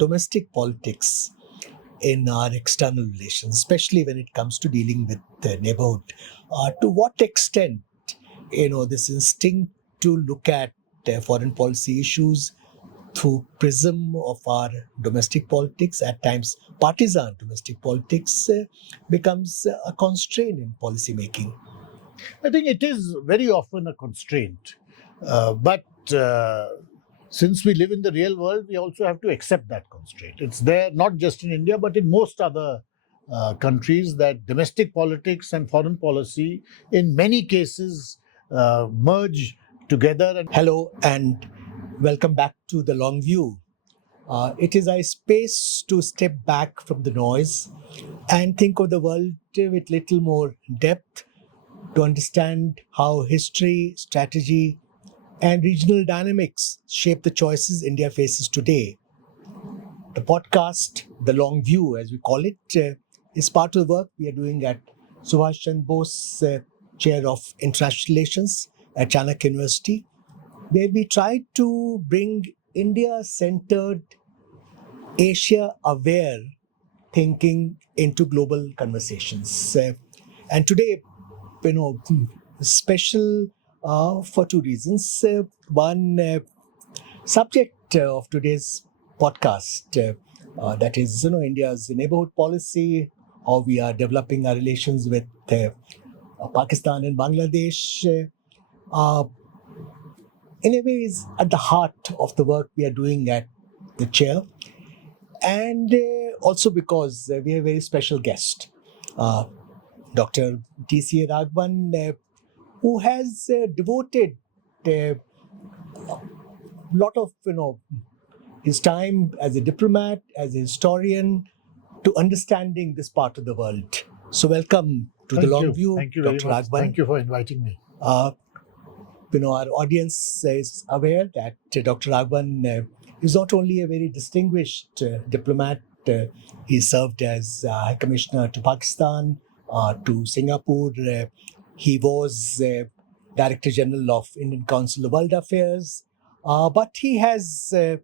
domestic politics in our external relations, especially when it comes to dealing with the neighborhood. To what extent, this instinct to look at foreign policy issues through prism of our domestic politics, at times partisan domestic politics, becomes a constraint in policy making. I think it is very often a constraint. But since we live in the real world, we also have to accept that constraint. It's there not just in India, but in most other countries, that domestic politics and foreign policy, in many cases, merge together. Hello and welcome back to The Long View. It is a space to step back from the noise and think of the world with little more depth, to understand how history, strategy, and regional dynamics shape the choices India faces today. The podcast, The Long View, as we call it, is part of the work we are doing at Subhash Chandra Bose Chair of International Relations at Chanakya University, where we try to bring India-centered, Asia-aware thinking into global conversations. And today, special for two reasons. One, subject of today's podcast, that is, India's neighborhood policy, how we are developing our relations with Pakistan and Bangladesh, in a way is at the heart of the work we are doing at the chair. And also because we have a very special guest, Dr. T.C.A. Raghavan, who has devoted a lot of his time as a diplomat, as a historian, to understanding this part of the world. So welcome to The Long View, Thank you very Dr. much. Raghavan. Thank you for inviting me. Our audience is aware that Dr. Raghavan is not only a very distinguished diplomat. He served as High Commissioner to Pakistan, to Singapore. He was Director General of Indian Council of World Affairs. But he has a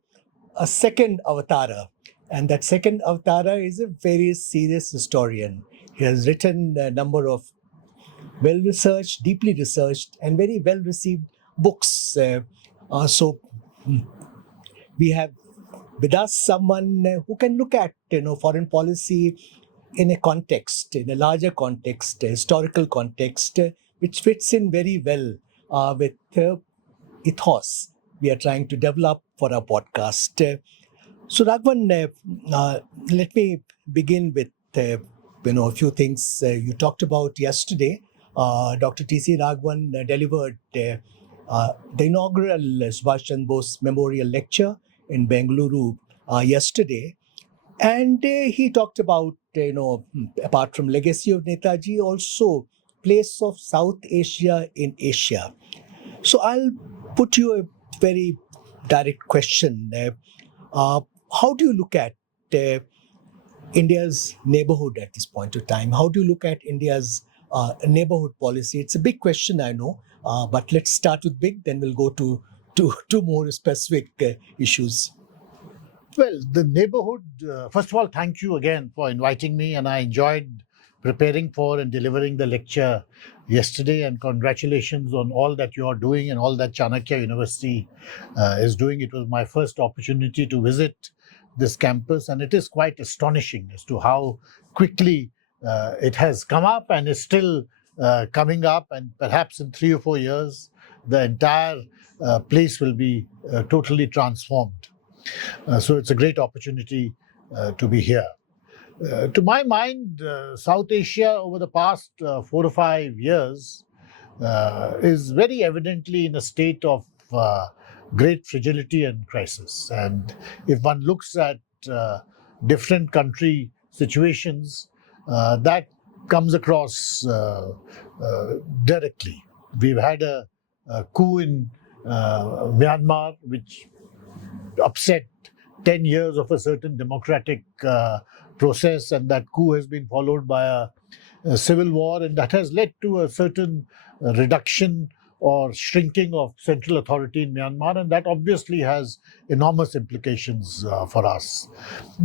second avatara. And that second avatara is a very serious historian. He has written a number of well-researched, deeply researched, and very well-received books. So we have with us someone who can look at foreign policy in a context, in a larger context, a historical context, which fits in very well with ethos we are trying to develop for our podcast. So Raghavan, let me begin with a few things you talked about yesterday. Dr. T.C. Raghavan delivered the inaugural Subhash Chandra Bose Memorial Lecture in Bengaluru yesterday. And he talked about, apart from legacy of Netaji, also place of South Asia in Asia. So I'll put you a very direct question. How do you look at India's neighborhood at this point of time? How do you look at India's neighborhood policy? It's a big question, I know, but let's start with big, then we'll go to more specific issues. Well, the neighborhood, first of all, thank you again for inviting me, and I enjoyed preparing for and delivering the lecture yesterday, and congratulations on all that you are doing and all that Chanakya University is doing. It was my first opportunity to visit this campus, and it is quite astonishing as to how quickly it has come up and is still coming up, and perhaps in 3 or 4 years, the entire place will be totally transformed. So it's a great opportunity to be here. To my mind, South Asia over the past 4 or 5 years is very evidently in a state of great fragility and crisis. And if one looks at different country situations, that comes across directly. We've had a coup in Myanmar, which upset 10 years of a certain democratic process, and that coup has been followed by a civil war, and that has led to a certain reduction or shrinking of central authority in Myanmar, and that obviously has enormous implications for us.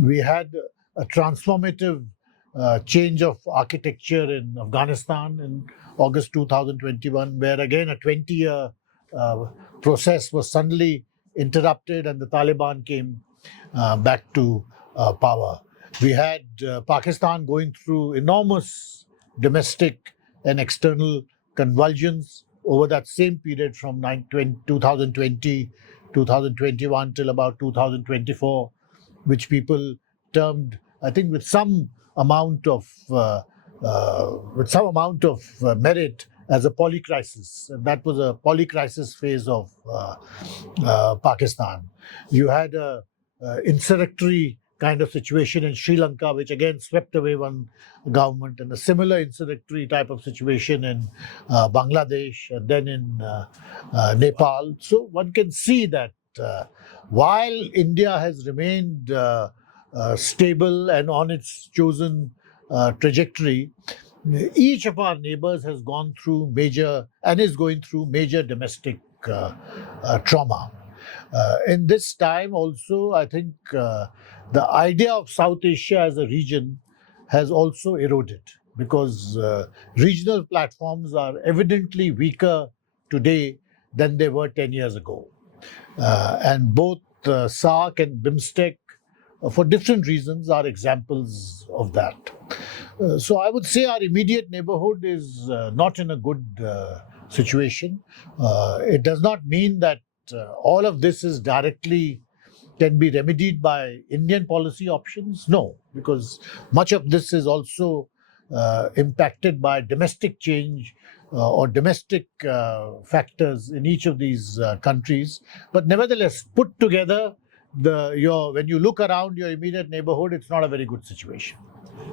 We had a transformative change of architecture in Afghanistan in August 2021, where again a 20-year process was suddenly interrupted and the Taliban came back to power. We had Pakistan going through enormous domestic and external convulsions over that same period from 2020, 2021 till about 2024, which people termed, I think, with some amount of merit, as a polycrisis. And that was a polycrisis phase of Pakistan. You had a insurrectory kind of situation in Sri Lanka, which again swept away one government, and a similar insurrectory type of situation in Bangladesh and then in Nepal. So one can see that while India has remained stable and on its chosen trajectory, each of our neighbors has gone through major and is going through major domestic trauma. In this time also, I think the idea of South Asia as a region has also eroded, because regional platforms are evidently weaker today than they were 10 years ago. And both SAARC and BIMSTEC, for different reasons, are examples of that. So I would say our immediate neighborhood is not in a good situation. It does not mean that all of this is directly can be remedied by Indian policy options. No, because much of this is also impacted by domestic change or domestic factors in each of these countries. But nevertheless, put together, when you look around your immediate neighborhood, it's not a very good situation.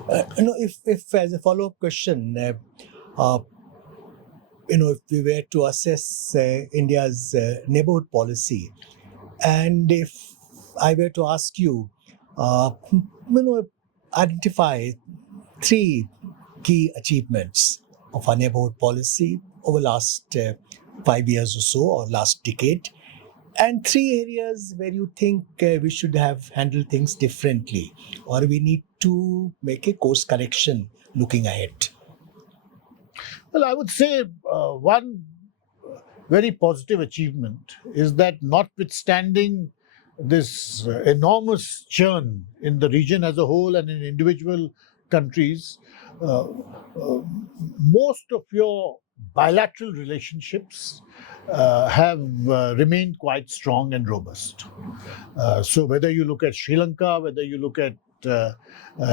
If as a follow-up question, if we were to assess India's neighborhood policy, and if I were to ask you, identify 3 key achievements of our neighborhood policy over last 5 years or so, or last decade, and 3 areas where you think we should have handled things differently, or we need to make a course correction looking ahead. Well, I would say one very positive achievement is that, notwithstanding this enormous churn in the region as a whole and in individual countries, most of your bilateral relationships have remained quite strong and robust. So whether you look at Sri Lanka, whether you look at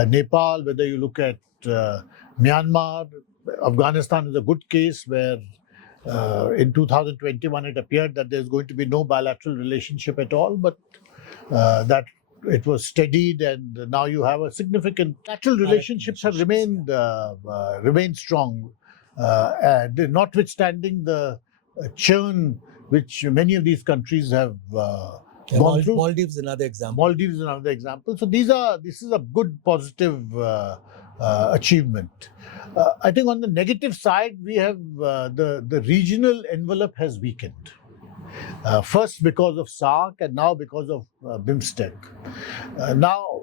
Nepal, whether you look at Myanmar, Afghanistan is a good case where in 2021 it appeared that there's going to be no bilateral relationship at all, but that it was steadied, and now you have a significant bilateral relationships have remained strong, notwithstanding the churn which many of these countries have gone through. Maldives is another example. So this is a good positive achievement. I think on the negative side, we have the regional envelope has weakened. First because of SAARC and now because of BIMSTEC. Now,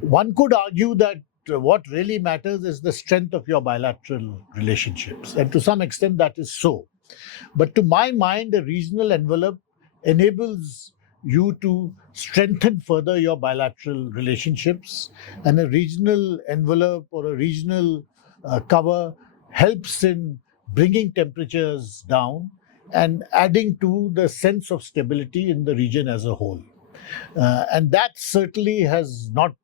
one could argue that what really matters is the strength of your bilateral relationships, and to some extent that is so. But to my mind, a regional envelope enables you to strengthen further your bilateral relationships, and a regional envelope or a regional cover helps in bringing temperatures down and adding to the sense of stability in the region as a whole. And that certainly has not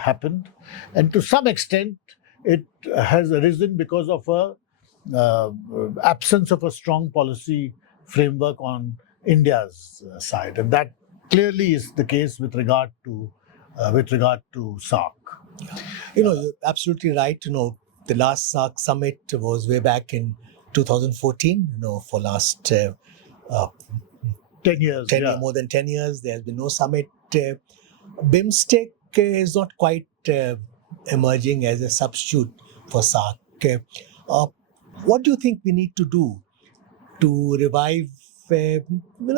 happened. And to some extent, it has arisen because of a absence of a strong policy framework on India's side. And that clearly is the case with regard to SAARC. You're absolutely right. The last SAARC summit was way back in 2014. For last 10 years. More than 10 years, there has been no summit. BIMSTEC is not quite emerging as a substitute for SAARC. What do you think we need to do to revive the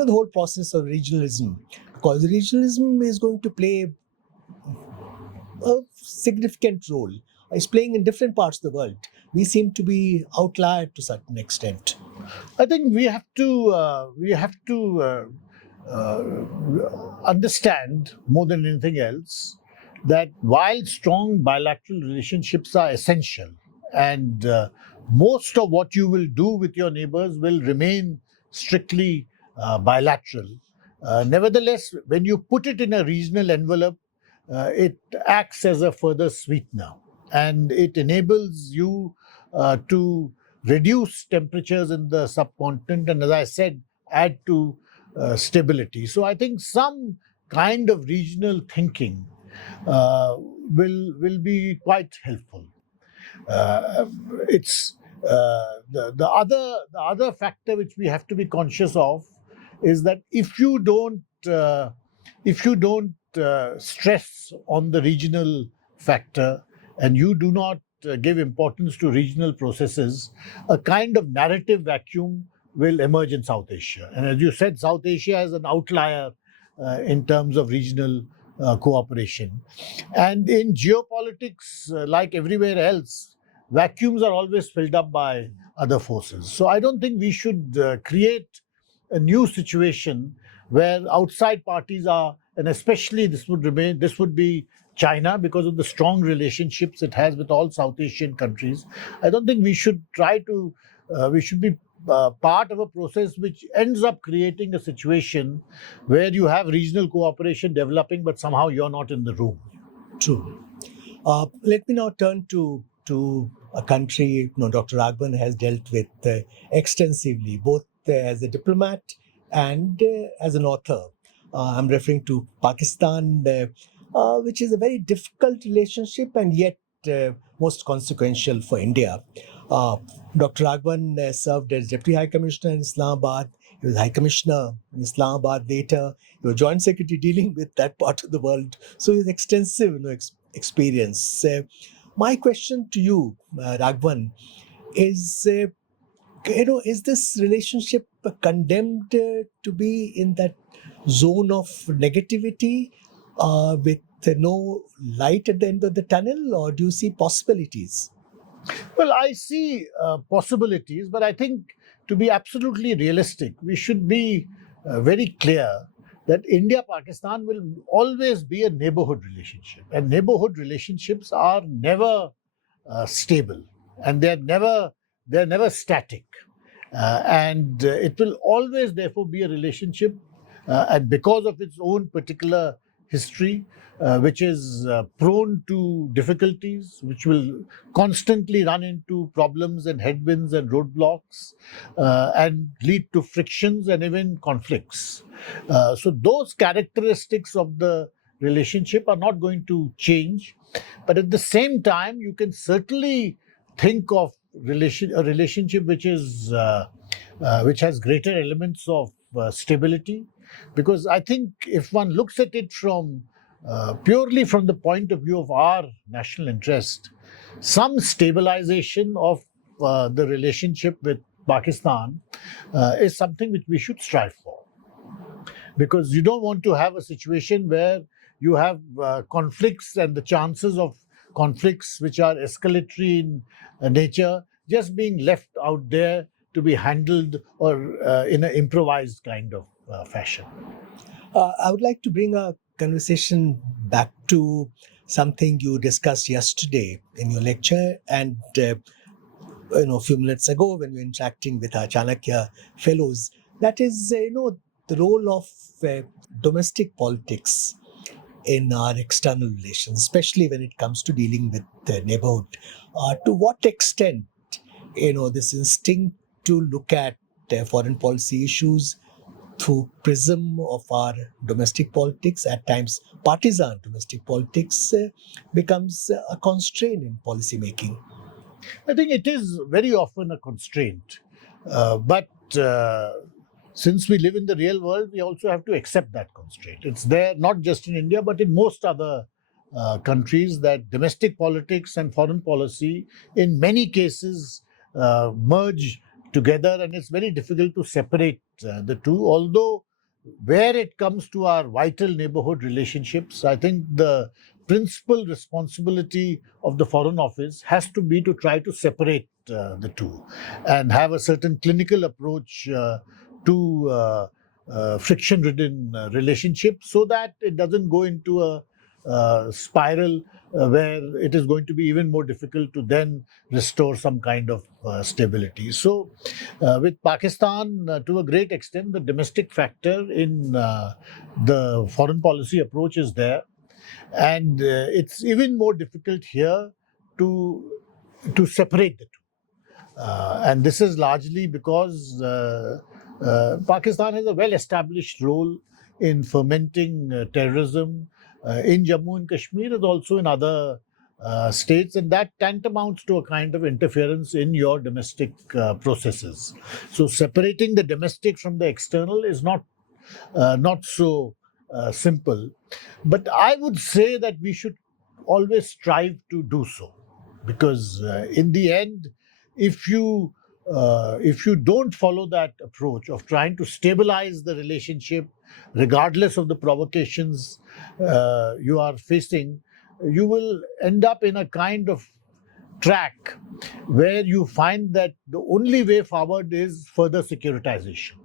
whole process of regionalism, because regionalism is going to play a significant role. It's playing in different parts of the world. We seem to be outlier to a certain extent. I think we have to understand more than anything else that while strong bilateral relationships are essential, and most of what you will do with your neighbors will remain strictly bilateral, nevertheless, when you put it in a regional envelope, it acts as a further sweetener, and it enables you to reduce temperatures in the subcontinent, and as I said, add to stability. So I think some kind of regional thinking will be quite helpful. It's the other factor which we have to be conscious of is that if you don't stress on the regional factor, and you do not give importance to regional processes, a kind of narrative vacuum will emerge in South Asia. And as you said, South Asia is an outlier in terms of regional cooperation. And in geopolitics, like everywhere else, vacuums are always filled up by other forces. So I don't think we should create a new situation where outside parties are, and especially this would be China, because of the strong relationships it has with all South Asian countries. I don't think we should we should be part of a process which ends up creating a situation where you have regional cooperation developing, but somehow you're not in the room. True. Let me now turn to a country Dr. Raghavan has dealt with extensively, both as a diplomat and as an author. I'm referring to Pakistan, which is a very difficult relationship and yet most consequential for India. Dr. Raghavan served as Deputy High Commissioner in Islamabad. He was High Commissioner in Islamabad later. He was Joint Secretary dealing with that part of the world. So he has extensive experience. My question to you, Raghavan, is, is this relationship condemned to be in that zone of negativity with no light at the end of the tunnel, or do you see possibilities? Well, I see possibilities, but I think to be absolutely realistic, we should be very clear that India-Pakistan will always be a neighbourhood relationship. And neighbourhood relationships are never stable, and they're never static. And it will always, therefore, be a relationship, and because of its own particular history, which is prone to difficulties, which will constantly run into problems and headwinds and roadblocks, and lead to frictions and even conflicts. So those characteristics of the relationship are not going to change. But at the same time, you can certainly think of a relationship which has greater elements of stability, because I think if one looks at it purely from the point of view of our national interest, some stabilization of the relationship with Pakistan is something which we should strive for, because you don't want to have a situation where you have conflicts and the chances of conflicts which are escalatory in nature just being left out there to be handled or in an improvised kind of fashion. I would like to bring a conversation back to something you discussed yesterday in your lecture, and a few minutes ago when we were interacting with our Chanakya fellows. That is, the role of domestic politics in our external relations, especially when it comes to dealing with the neighborhood. To what extent, this instinct to look at foreign policy issues through prism of our domestic politics, at times partisan domestic politics, becomes a constraint in policy making? I think it is very often a constraint, but since we live in the real world, we also have to accept that constraint. It's there not just in India, but in most other countries, that domestic politics and foreign policy in many cases merge together, and it's very difficult to separate the two. Although, where it comes to our vital neighborhood relationships, I think the principal responsibility of the Foreign Office has to be to try to separate the two and have a certain clinical approach to friction-ridden relationships, so that it doesn't go into a spiral where it is going to be even more difficult to then restore some kind of stability. So, with Pakistan, to a great extent, the domestic factor in the foreign policy approach is there, and it's even more difficult here to separate the two. And this is largely because Pakistan has a well-established role in fomenting terrorism in Jammu and Kashmir, and also in other states, and that tantamounts to a kind of interference in your domestic processes. So separating the domestic from the external is not so simple. But I would say that we should always strive to do so, because in the end, if you don't follow that approach of trying to stabilize the relationship, regardless of the provocations you are facing, you will end up in a kind of track where you find that the only way forward is further securitization.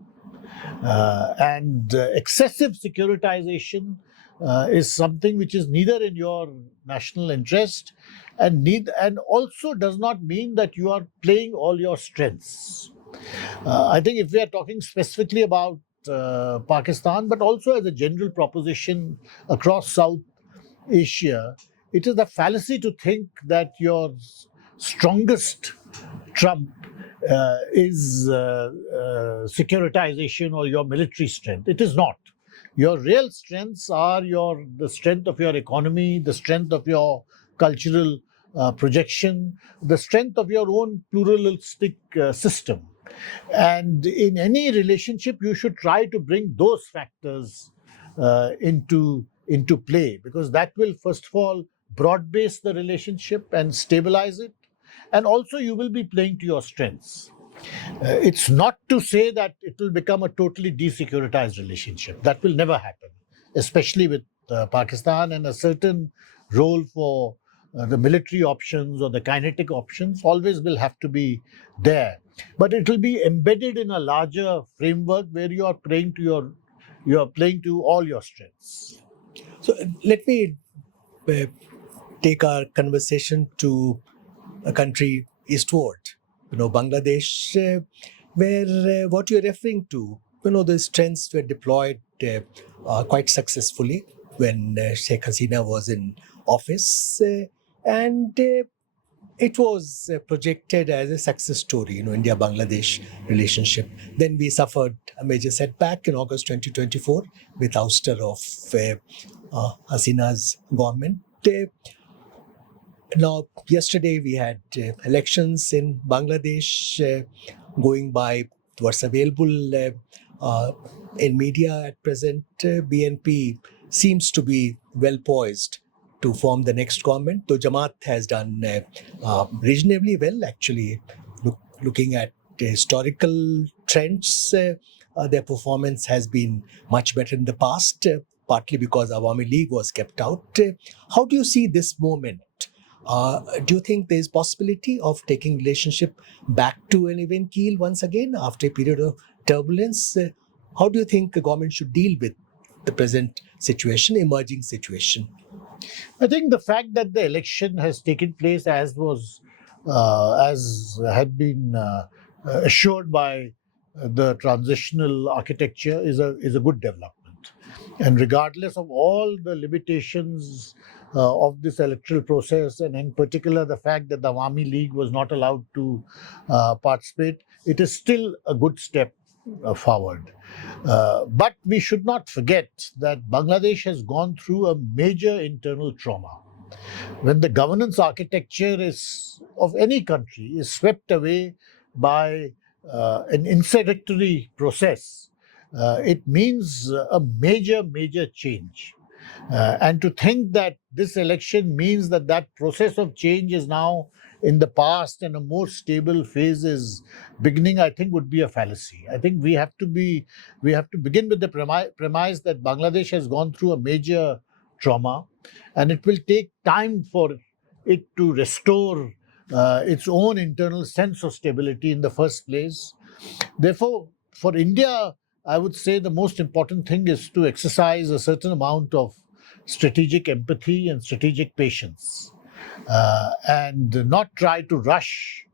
And excessive securitization is something which is neither in your national interest, and also does not mean that you are playing all your strengths. I think if we are talking specifically about Pakistan, but also as a general proposition across South Asia, it is a fallacy to think that your strongest trump is securitization or your military strength. It is not. Your real strengths are the strength of your economy, the strength of your cultural projection, the strength of your own pluralistic system. And in any relationship, you should try to bring those factors into play, because that will, first of all, broad base the relationship and stabilize it. And also, you will be playing to your strengths. It's not to say that it will become a totally desecuritized relationship. That will never happen, especially with Pakistan, and a certain role for the military options or the kinetic options always will have to be there. But it will be embedded in a larger framework where you are playing to all your strengths. So let me take our conversation to a country eastward, Bangladesh, where what you're referring to, the strengths were deployed quite successfully when Sheikh Hasina was in office, and it was projected as a success story, India-Bangladesh relationship. Then we suffered a major setback in August 2024 with ouster of Hasina's government. Now, yesterday we had elections in Bangladesh. Going by what's available in media at present, BNP seems to be well poised to form the next government, though Jamaat has done reasonably well, actually. Looking at historical trends, their performance has been much better in the past, partly because Awami League was kept out. How do you see this moment? Do you think there's possibility of taking relationship back to an even keel once again after a period of turbulence? How do you think the government should deal with the present situation, emerging situation? I think the fact that the election has taken place as had been assured by the transitional architecture is a good development. And regardless of all the limitations of this electoral process, and in particular the fact that the Awami League was not allowed to participate, it is still a good step forward. But we should not forget that Bangladesh has gone through a major internal trauma. When the governance architecture of any country is swept away by an insurrectory process, it means a major change. And to think that this election means that that process of change is now in the past and a more stable phase is beginning, I think would be a fallacy. I think we have to begin with the premise that Bangladesh has gone through a major trauma, and it will take time for it to restore its own internal sense of stability in the first place. Therefore, for India, I would say the most important thing is to exercise a certain amount of strategic empathy and strategic patience, and not try to rush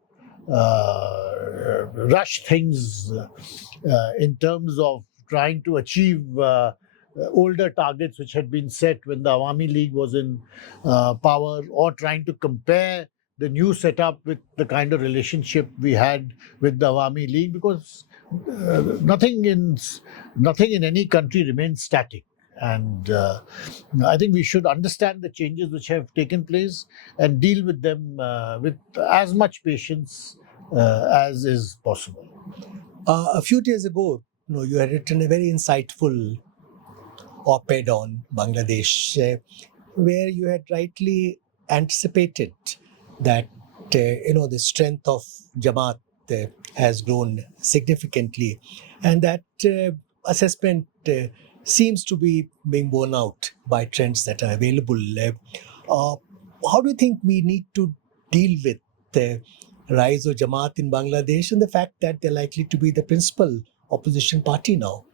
things in terms of trying to achieve older targets which had been set when the Awami League was in power, or trying to compare the new setup with the kind of relationship we had with the Awami League, because nothing in any country remains static. And I think we should understand the changes which have taken place and deal with them with as much patience as is possible. A few days ago, you had written a very insightful op-ed on Bangladesh, where you had rightly anticipated that the strength of Jamaat has grown significantly, and that assessment seems to be being borne out by trends that are available. How do you think we need to deal with the rise of Jamaat in Bangladesh and the fact that they're likely to be the principal opposition party now?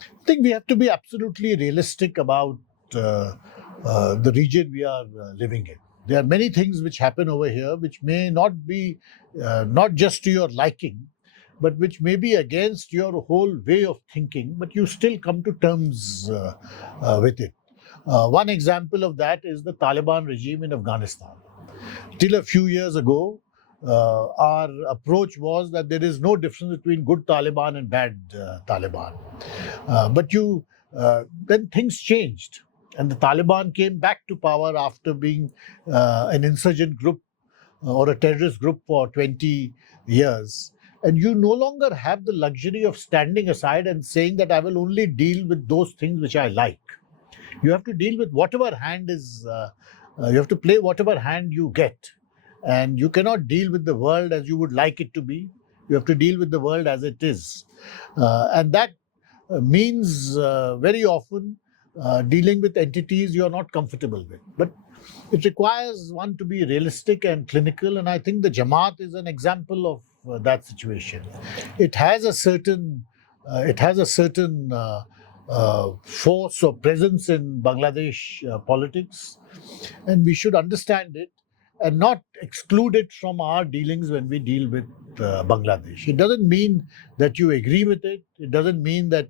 I think we have to be absolutely realistic about the region we are living in. There are many things which happen over here which may not be not just to your liking, but which may be against your whole way of thinking, but you still come to terms with it. One example of that is the Taliban regime in Afghanistan. Till a few years ago, our approach was that there is no difference between good Taliban and bad Taliban. But then things changed, and the Taliban came back to power after being an insurgent group or a terrorist group for 20 years. And you no longer have the luxury of standing aside and saying that I will only deal with those things which I like. You have to deal with whatever hand is, you have to play whatever hand you get. And you cannot deal with the world as you would like it to be. You have to deal with the world as it is. And that means very often dealing with entities you are not comfortable with. But it requires one to be realistic and clinical. And I think the Jamaat is an example of that situation. It has a certain force or presence in Bangladesh politics, and we should understand it and not exclude it from our dealings when we deal with Bangladesh. It doesn't mean that you agree with it. It doesn't mean that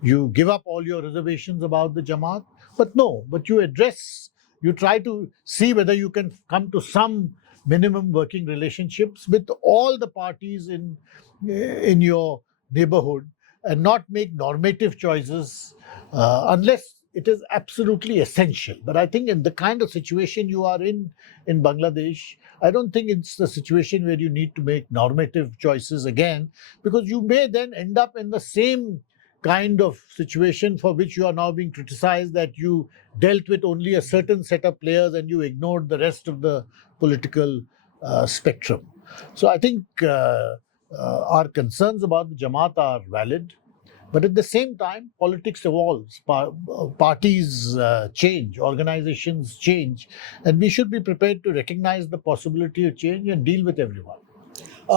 you give up all your reservations about the Jamaat. But you try to see whether you can come to some minimum working relationships with all the parties in your neighborhood, and not make normative choices unless it is absolutely essential. But I think in the kind of situation you are in Bangladesh, I don't think it's the situation where you need to make normative choices again, because you may then end up in the same kind of situation for which you are now being criticized, that you dealt with only a certain set of players and you ignored the rest of the political spectrum. So I think our concerns about the Jamaat are valid. But at the same time, politics evolves, parties change, organizations change, and we should be prepared to recognize the possibility of change and deal with everyone.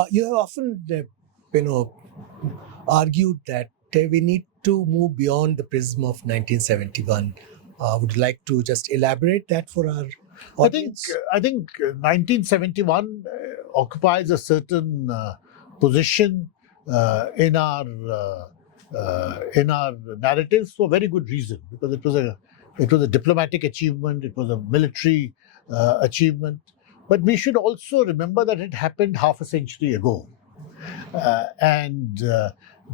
You have often, argued that we need to move beyond the prism of 1971. Would you like to just elaborate that for our audience? I think 1971 occupies a certain position in our narratives for very good reason, because it was a diplomatic achievement, it was a military achievement. But we should also remember that it happened half a century ago, and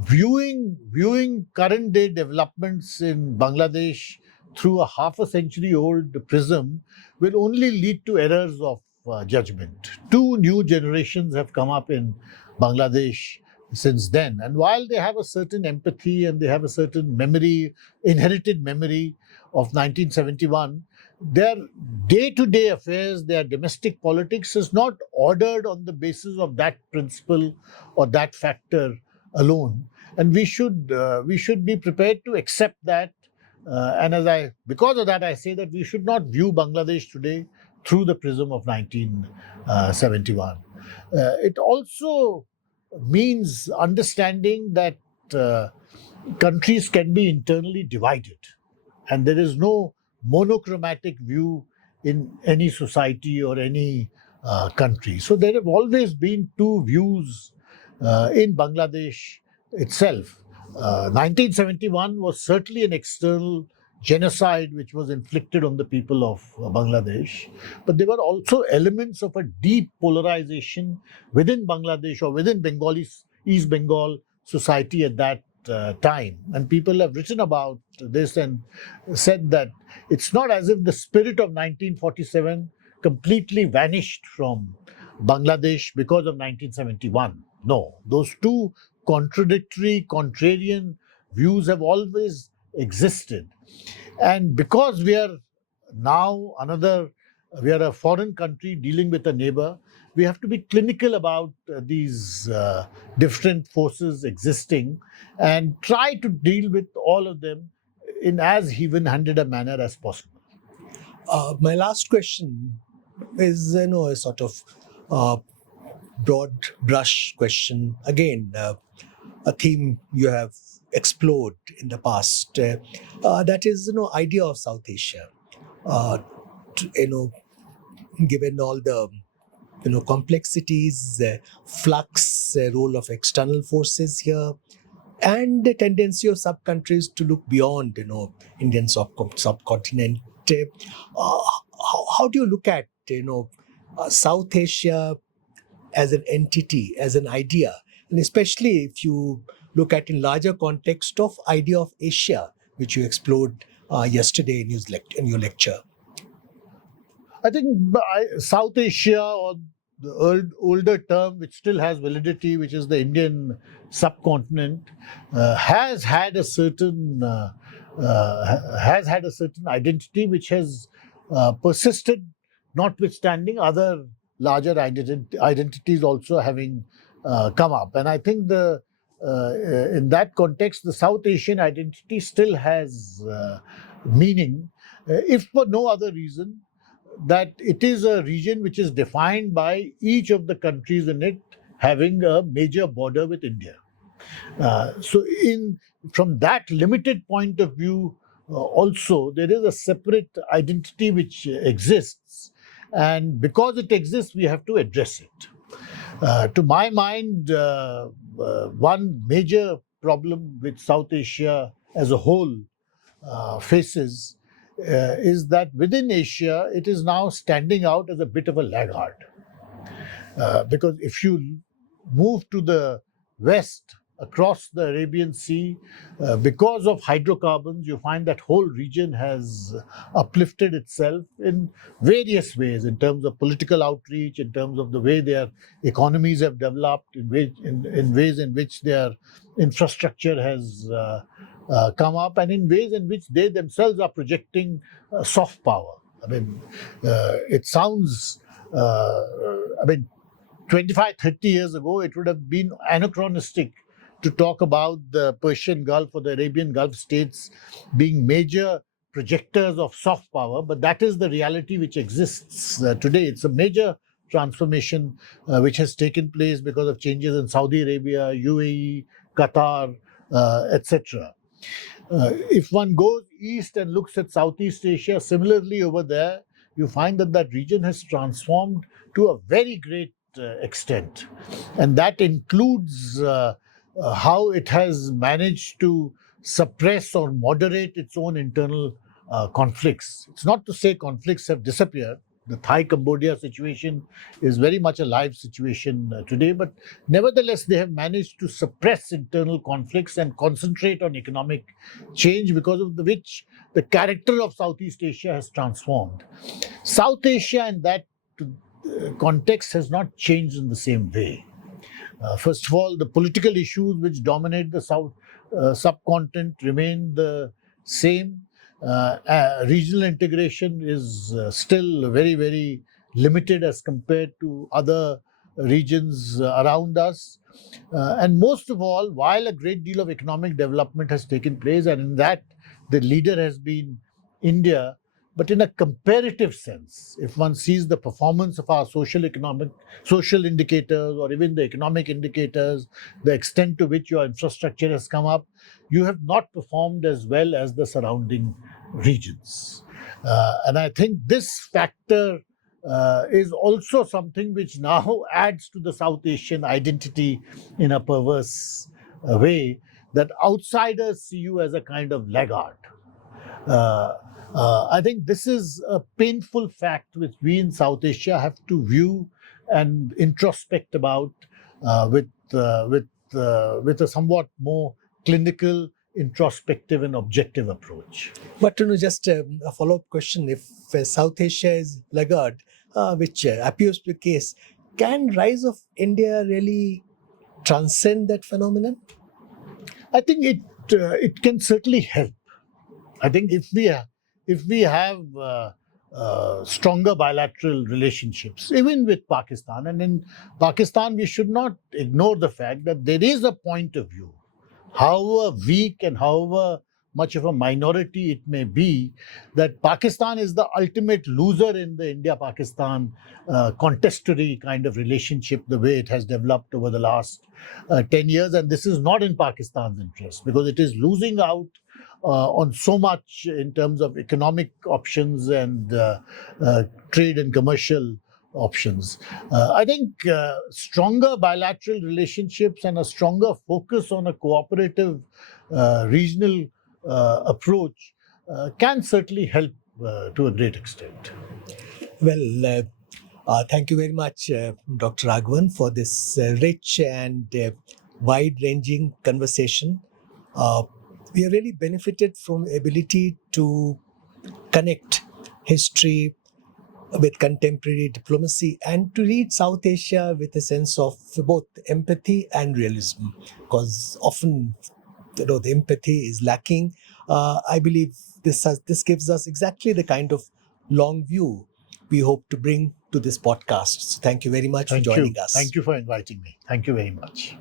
viewing current day developments in Bangladesh through a half a century old prism will only lead to errors of judgment. Two new generations have come up in Bangladesh since then, and while they have a certain empathy and they have a certain memory, inherited memory of 1971, their day-to-day affairs, their domestic politics is not ordered on the basis of that principle or that factor alone. And we should be prepared to accept that. Because of that, I say that we should not view Bangladesh today through the prism of 1971. It also means understanding that countries can be internally divided, and there is no monochromatic view in any society or any country. So there have always been two views in Bangladesh itself. 1971 was certainly an external genocide which was inflicted on the people of Bangladesh, but there were also elements of a deep polarization within Bangladesh or within East Bengal society at that time. And people have written about this and said that it's not as if the spirit of 1947 completely vanished from Bangladesh because of 1971. No, those two contrarian views have always existed. And because we are a foreign country dealing with a neighbor, we have to be clinical about these different forces existing and try to deal with all of them in as even-handed a manner as possible. My last question is, a sort of broad brush question. Again, a theme you have explored in the past. That is, idea of South Asia. Given all the complexities, flux, role of external forces here, and the tendency of sub-countries to look beyond, Indian subcontinent. How do you look at, South Asia as an entity, as an idea, and especially if you look at in larger context of idea of Asia, which you explored yesterday in your lecture? I think South Asia, or the older term which still has validity, which is the Indian subcontinent, has had a certain identity which has persisted, notwithstanding other larger identities also having come up. And I think in that context, the South Asian identity still has meaning, if for no other reason that it is a region which is defined by each of the countries in it having a major border with India. From that limited point of view, also there is a separate identity which exists, and because it exists, we have to address it. To my mind, one major problem which South Asia as a whole faces is that within Asia, it is now standing out as a bit of a laggard. Because if you move to the west, across the Arabian Sea, because of hydrocarbons, you find that whole region has uplifted itself in various ways, in terms of political outreach, in terms of the way their economies have developed, in ways in which their infrastructure has come up, and in ways in which they themselves are projecting soft power. I mean, it sounds, 25, 30 years ago, it would have been anachronistic to talk about the Persian Gulf or the Arabian Gulf states being major projectors of soft power, but that is the reality which exists today. It's a major transformation which has taken place because of changes in Saudi Arabia, UAE, Qatar, etc. If one goes east and looks at Southeast Asia, similarly over there, you find that region has transformed to a very great extent. And that includes how it has managed to suppress or moderate its own internal conflicts. It's not to say conflicts have disappeared. The Thai-Cambodia situation is very much a live situation today, but nevertheless, they have managed to suppress internal conflicts and concentrate on economic change, because of which the character of Southeast Asia has transformed. South Asia in that context has not changed in the same way. First of all, the political issues which dominate the South subcontinent remain the same. Regional integration is still very, very limited as compared to other regions around us. And most of all, while a great deal of economic development has taken place, and in that the leader has been India, but in a comparative sense, if one sees the performance of our social indicators, or even the economic indicators, the extent to which your infrastructure has come up, you have not performed as well as the surrounding regions. And I think this factor is also something which now adds to the South Asian identity in a perverse way, that outsiders see you as a kind of laggard. I think this is a painful fact which we in South Asia have to view and introspect about with a somewhat more clinical, introspective and objective approach. But just a follow-up question: if South Asia is laggard, which appears to be the case, can rise of India really transcend that phenomenon? I think it can certainly help. I think if we have stronger bilateral relationships, even with Pakistan, and in Pakistan we should not ignore the fact that there is a point of view, however weak and however much of a minority it may be, that Pakistan is the ultimate loser in the India-Pakistan contestory kind of relationship, the way it has developed over the last 10 years. And this is not in Pakistan's interest, because it is losing out on so much in terms of economic options and trade and commercial options. I think stronger bilateral relationships and a stronger focus on a cooperative regional approach can certainly help to a great extent. Well, thank you very much, Dr. Raghavan, for this rich and wide-ranging conversation. We have really benefited from ability to connect history with contemporary diplomacy and to read South Asia with a sense of both empathy and realism, because often the empathy is lacking. I believe this gives us exactly the kind of long view we hope to bring to this podcast. So thank you very much for joining us. Thank you for inviting me. Thank you very much.